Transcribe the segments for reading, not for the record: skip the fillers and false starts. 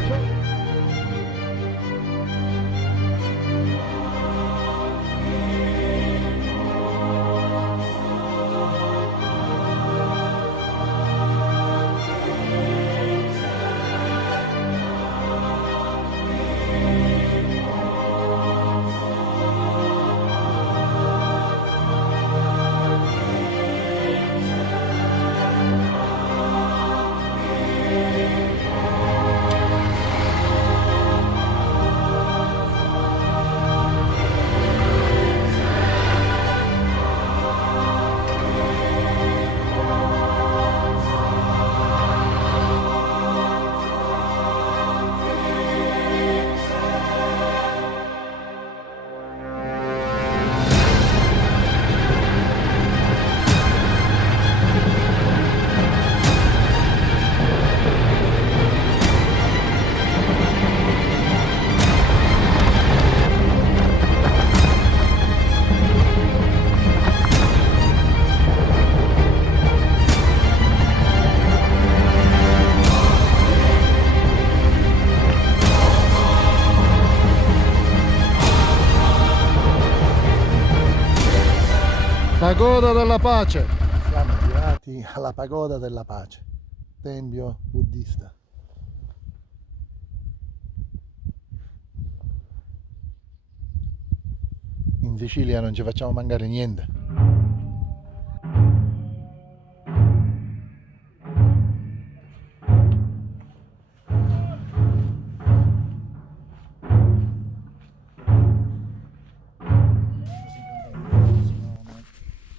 ciao. Pagoda della pace. Siamo arrivati alla pagoda della pace, tempio buddista. In Sicilia non ci facciamo mancare niente.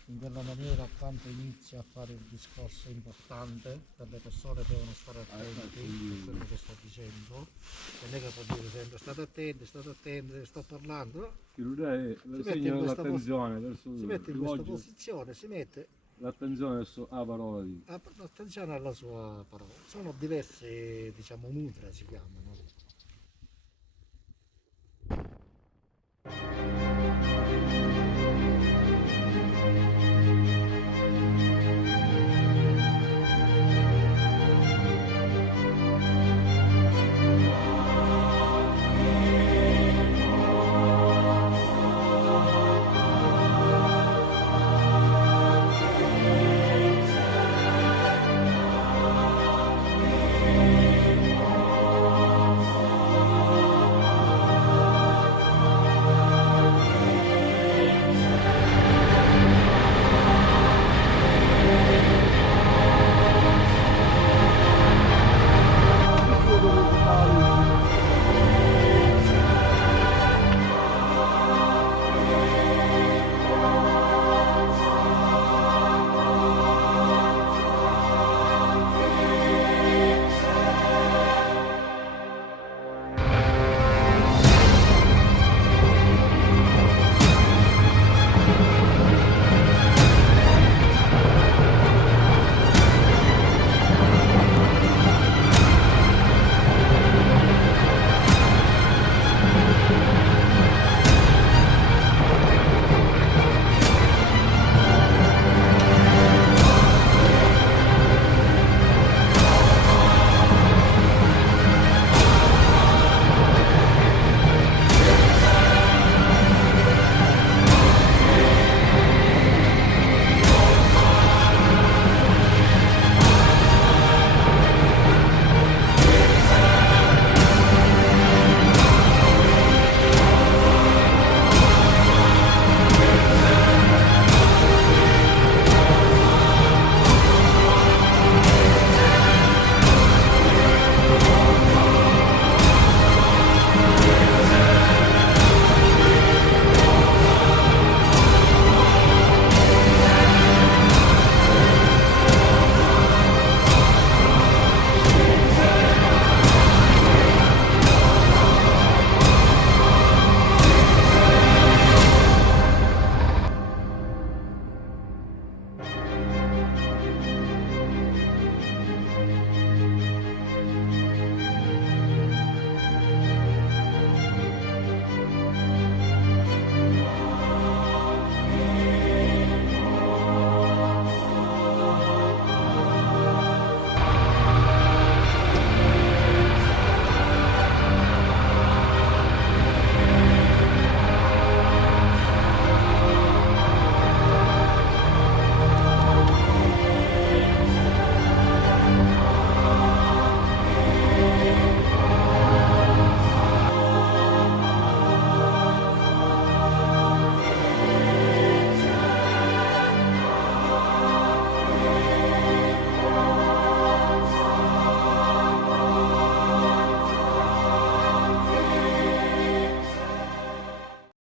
In quella maniera quando inizia a fare il discorso importante per le persone devono stare attenti a quello che sto dicendo, non è che può dire sempre state attenti, sto parlando, l'attenzione verso si mette in questa posizione, si mette l'attenzione verso la parola di attenzione alla sua parola. Sono diverse, diciamo, mudra si chiamano.